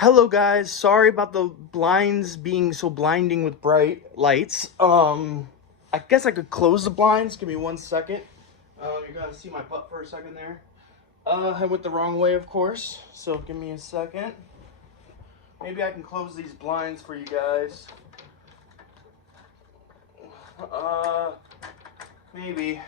Hello guys, sorry about the blinds being so blinding with bright lights. I guess I could close the blinds. Give me 1 second. You're gonna see my butt for a second there. I went the wrong way, of course. So give me a second. Maybe I can close these blinds for you guys. Maybe.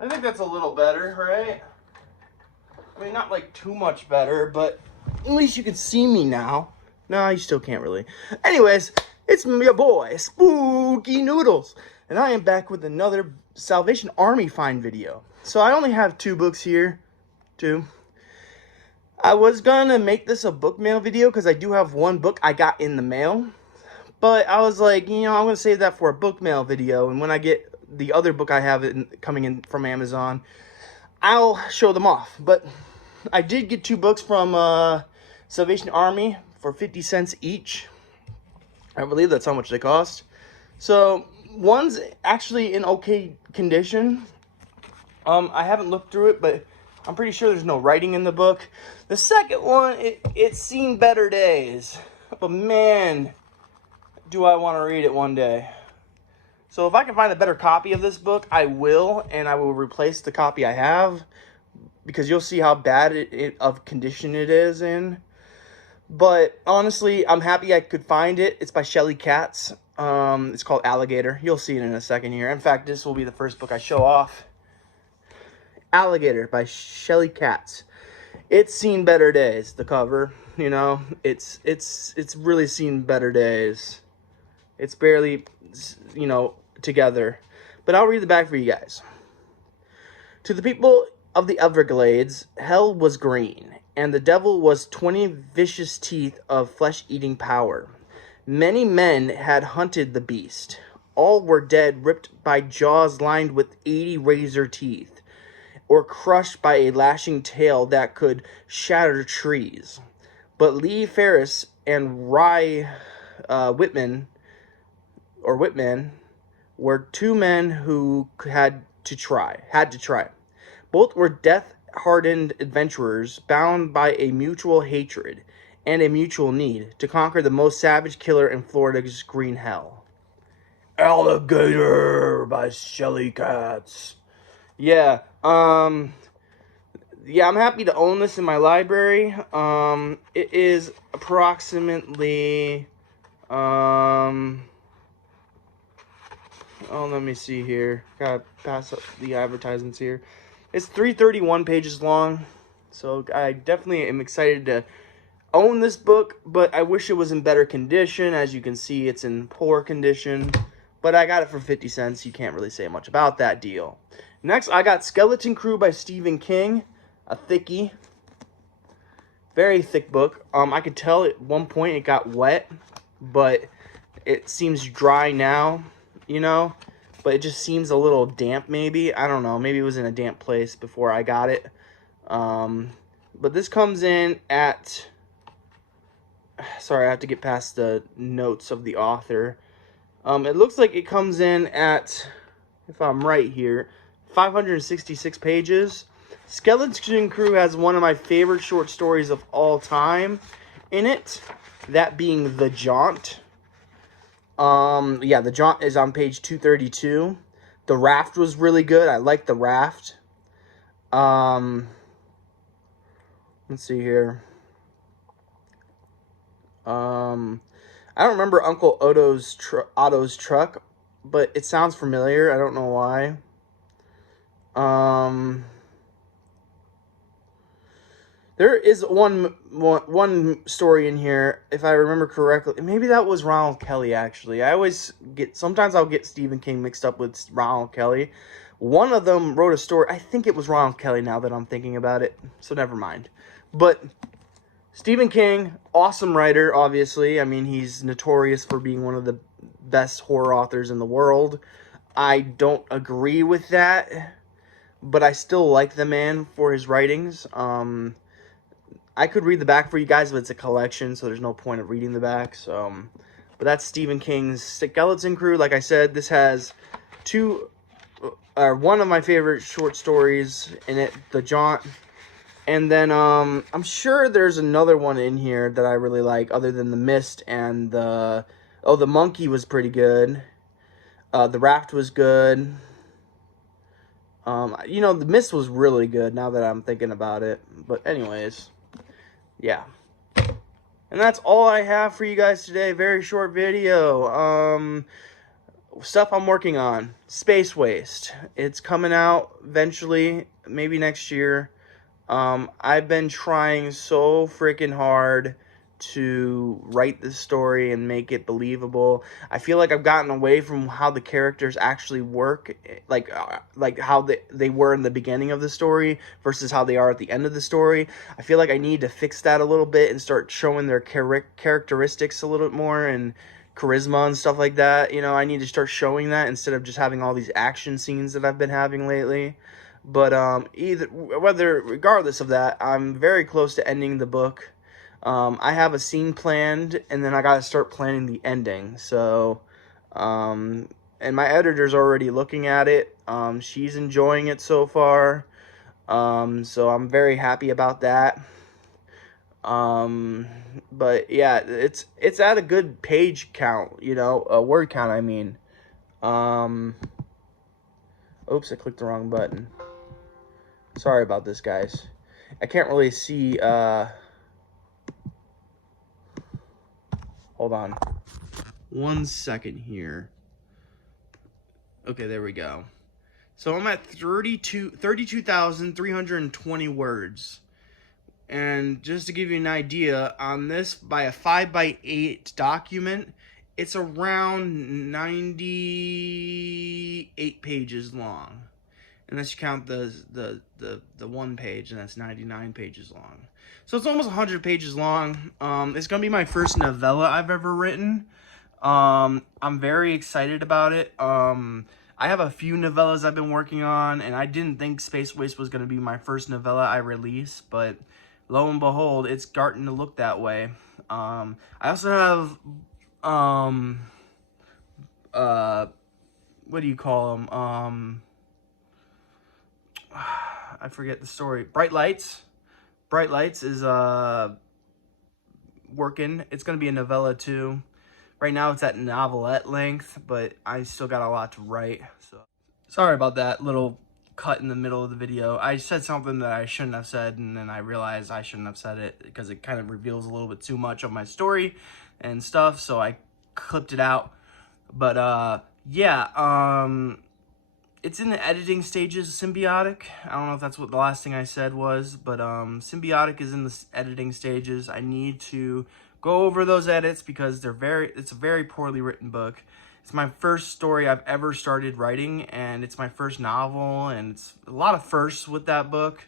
I think that's a little better, right? I mean, not like too much better, but at least you can see me now. No, you still can't really. Anyways, it's your boy, Spooky Noodles, and I am back with another Salvation Army find video. So I only have 2 books here, 2. I was gonna make this a book mail video because I do have 1 book I got in the mail. But I was like, I'm gonna save that for a book mail video, and when I get the other book I have coming in from Amazon, I'll show them off. But I did get 2 books from Salvation Army for 50 cents each. I believe that's how much they cost. So one's actually in okay condition. I haven't looked through it, but I'm pretty sure there's no writing in the book. The second one, it's seen better days. But man, do I want to read it one day. So if I can find a better copy of this book, I will, and I will replace the copy I have, because you'll see how bad of condition it is in. But honestly, I'm happy I could find it. It's by Shelly Katz. It's called Alligator. You'll see it in a second here. In fact, this will be the first book I show off. Alligator by Shelly Katz. It's seen better days. The cover, it's really seen better days. It's barely, together. But I'll read the back for you guys. To the people of the Everglades, hell was green, and the devil was 20 vicious teeth of flesh-eating power. Many men had hunted the beast. All were dead, ripped by jaws lined with 80 razor teeth, or crushed by a lashing tail that could shatter trees. But Lee Ferris and Rye Whitman were 2 men who had to try. Both were death-hardened adventurers bound by a mutual hatred and a mutual need to conquer the most savage killer in Florida's green hell. Alligator by Shelly Katz. Yeah, I'm happy to own this in my library. It is approximately, let me see here. Gotta pass up the advertisements here. It's 331 pages long, so I definitely am excited to own this book, but I wish it was in better condition. As you can see, it's in poor condition, but I got it for 50 cents. You can't really say much about that deal. Next, I got Skeleton Crew by Stephen King, a thickie. Very thick book. I could tell at one point it got wet, but it seems dry now, but it just seems a little damp maybe. I don't know. Maybe it was in a damp place before I got it. But this comes in at... Sorry, I have to get past the notes of the author. It looks like it comes in at, if I'm right here, 566 pages. Skeleton Crew has one of my favorite short stories of all time in it, that being The Jaunt. The Jaunt is on page 232. The Raft was really good. I like The Raft. Let's see here. I don't remember Uncle Otto's truck, but it sounds familiar. I don't know why. There is one story in here, if I remember correctly. Maybe that was Ronald Kelly, actually. Sometimes I'll get Stephen King mixed up with Ronald Kelly. One of them wrote a story. I think it was Ronald Kelly now that I'm thinking about it, so never mind. But Stephen King, awesome writer, obviously. I mean, he's notorious for being one of the best horror authors in the world. I don't agree with that, but I still like the man for his writings. I could read the back for you guys, but it's a collection, so there's no point of reading the back. So But that's Stephen King's Skeleton Crew. Like I said, this has one of my favorite short stories in it, The Jaunt. And then I'm sure there's another one in here that I really like other than The Mist and The Monkey was pretty good. The Raft was good. The Mist was really good now that I'm thinking about it. But anyways, yeah. And that's all I have for you guys today. Very short video. Stuff I'm working on. Space Waste. It's coming out eventually, maybe next year. I've been trying so freaking hard to write this story and make it believable. I feel like I've gotten away from how the characters actually work, like how they were in the beginning of the story versus how they are at the end of the story. I feel like I need to fix that a little bit and start showing their characteristics a little bit more and charisma and stuff like that. I need to start showing that instead of just having all these action scenes that I've been having lately. But regardless of that, I'm very close to ending the book. I have a scene planned, and then I got to start planning the ending. So, and my editor's already looking at it. She's enjoying it so far. So I'm very happy about that. But yeah, it's at a good page count, a word count, I mean. Oops, I clicked the wrong button. Sorry about this, guys. I can't really see, hold on. 1 second here. Okay, there we go. So I'm at 32,320 words. And just to give you an idea, on this, by a 5x8 document, it's around 98 pages long. Unless you count the one page, and that's 99 pages long. So it's almost 100 pages long. It's going to be my first novella I've ever written. I'm very excited about it. I have a few novellas I've been working on, and I didn't think Space Waste was going to be my first novella I release, but lo and behold, it's starting to look that way. I also have, what do you call them? I forget the story. Bright Lights. Bright Lights is working. It's going to be a novella too. Right now it's at novelette length, but I still got a lot to write. So sorry about that little cut in the middle of the video. I said something that I shouldn't have said, and then I realized I shouldn't have said it because it kind of reveals a little bit too much of my story and stuff, so I clipped it out. But yeah, it's in the editing stages, Symbiotic. I don't know if that's what the last thing I said was, but Symbiotic is in the editing stages. I need to go over those edits because it's a very poorly written book. It's my first story I've ever started writing, and it's my first novel, and it's a lot of firsts with that book,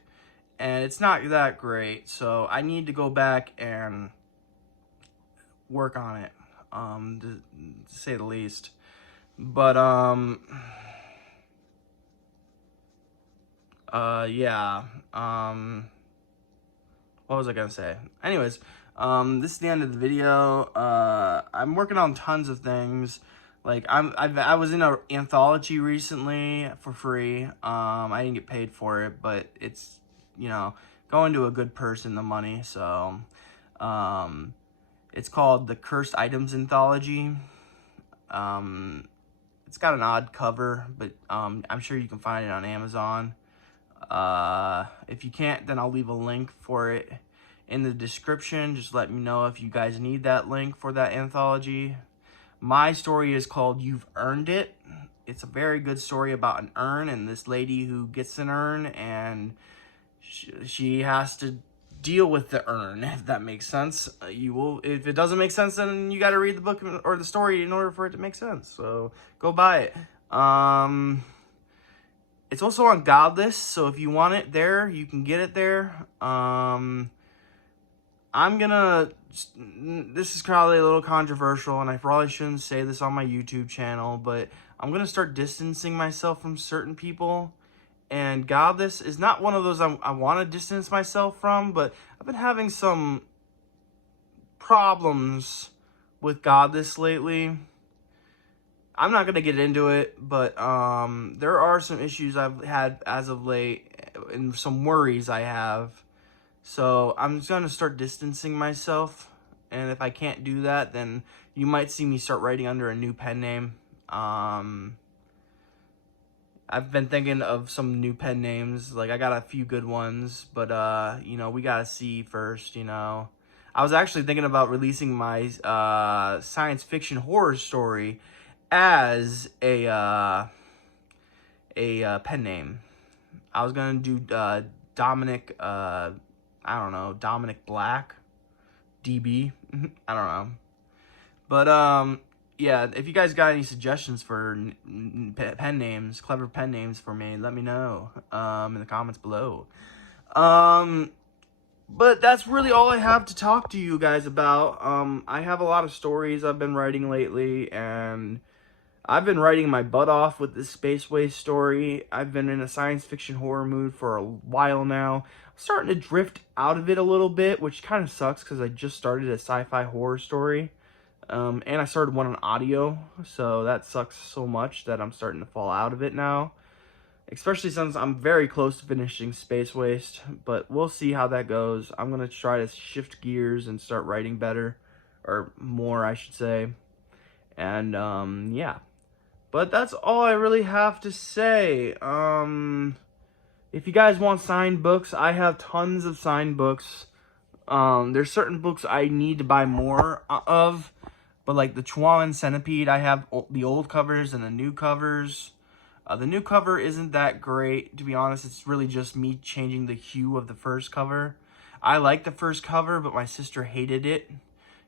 and it's not that great. So I need to go back and work on it, to say the least. But yeah, what was I gonna say? Anyways, this is the end of the video. I'm working on tons of things. Like, I was in an anthology recently for free. I didn't get paid for it, but it's, going to a good person, the money. So, it's called the Cursed Items Anthology. It's got an odd cover, but I'm sure you can find it on Amazon. If you can't, then I'll leave a link for it in the description. Just let me know if you guys need that link for that anthology. My story is called You've Earned It. It's a very good story about an urn and this lady who gets an urn, and she has to deal with the urn, if that makes sense. If it doesn't make sense, then you got to read the book or the story in order for it to make sense. So go buy it. It's also on Godless, so if you want it there, you can get it there. This is probably a little controversial, and I probably shouldn't say this on my YouTube channel, but I'm going to start distancing myself from certain people. And Godless is not one of those I want to distance myself from, but I've been having some problems with Godless lately. I'm not gonna get into it, but there are some issues I've had as of late, and some worries I have. So I'm just gonna start distancing myself, and if I can't do that, then you might see me start writing under a new pen name. I've been thinking of some new pen names. Like, I got a few good ones, but you know, we gotta see first. You know, I was actually thinking about releasing my science fiction horror story as a pen name. I was gonna do Dominic, I don't know, Dominic Black, DB. I don't know, but yeah. If you guys got any suggestions for pen names, clever pen names for me, let me know in the comments below. But that's really all I have to talk to you guys about. I have a lot of stories I've been writing lately, and I've been writing my butt off with this Spaceway story. I've been in a science fiction horror mood for a while now. I'm starting to drift out of it a little bit, which kind of sucks because I just started a sci-fi horror story. And I started one on audio, so that sucks so much that I'm starting to fall out of it now. Especially since I'm very close to finishing Space Waste, but we'll see how that goes. I'm going to try to shift gears and start writing better, or more, I should say. And, yeah. But that's all I really have to say. If you guys want signed books, I have tons of signed books. There's certain books I need to buy more of. But like the Chihuahuan Centipede, I have the old covers and the new covers. The new cover isn't that great, to be honest. It's really just me changing the hue of the first cover. I like the first cover, but my sister hated it.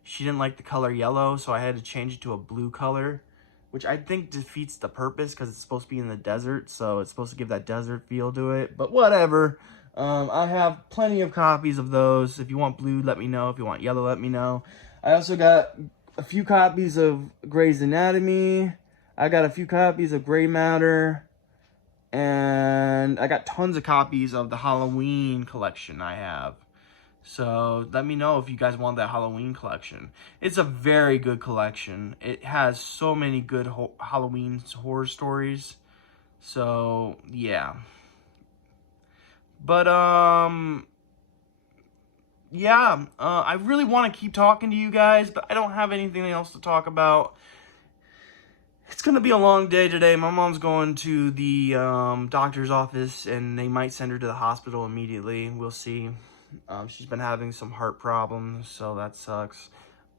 She didn't like the color yellow, so I had to change it to a blue color, which I think defeats the purpose because it's supposed to be in the desert, so it's supposed to give that desert feel to it. But whatever. I have plenty of copies of those. If you want blue, let me know. If you want yellow, let me know. I also got a few copies of Grey's Anatomy. I got a few copies of Grey Matter. And I got tons of copies of the Halloween collection I have. So let me know if you guys want that Halloween collection. It's a very good collection. It has so many good Halloween horror stories. So yeah. But yeah, I really want to keep talking to you guys, but I don't have anything else to talk about. It's going to be a long day today. My mom's going to the doctor's office, and they might send her to the hospital immediately. We'll see. She's been having some heart problems, so that sucks.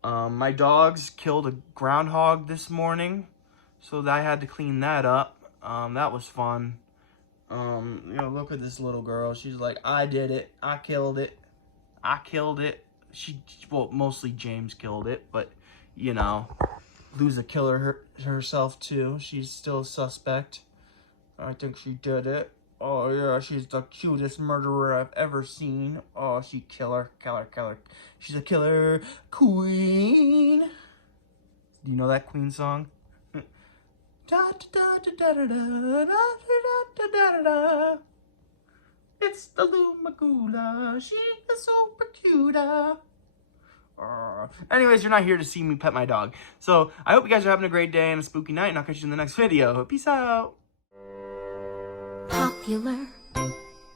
My dogs killed a groundhog this morning, so I had to clean that up. That was fun. You know, look at this little girl. She's like, I did it. I killed it. I killed it. Well, mostly James killed it, but, you know, Lou's a killer herself, too. She's still a suspect. I think she did it. Oh, yeah, she's the cutest murderer I've ever seen. Oh, she killer. She's a killer queen. Do you know that Queen song? It's the Lou Magula. She's the super cuter. Anyways, you're not here to see me pet my dog. So, I hope you guys are having a great day and a spooky night, and I'll catch you in the next video. Peace out. Popular.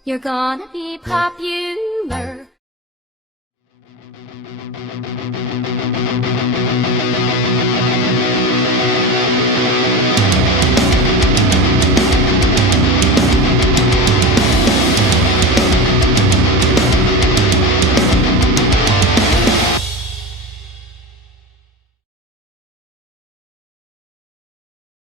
You're gonna be popular.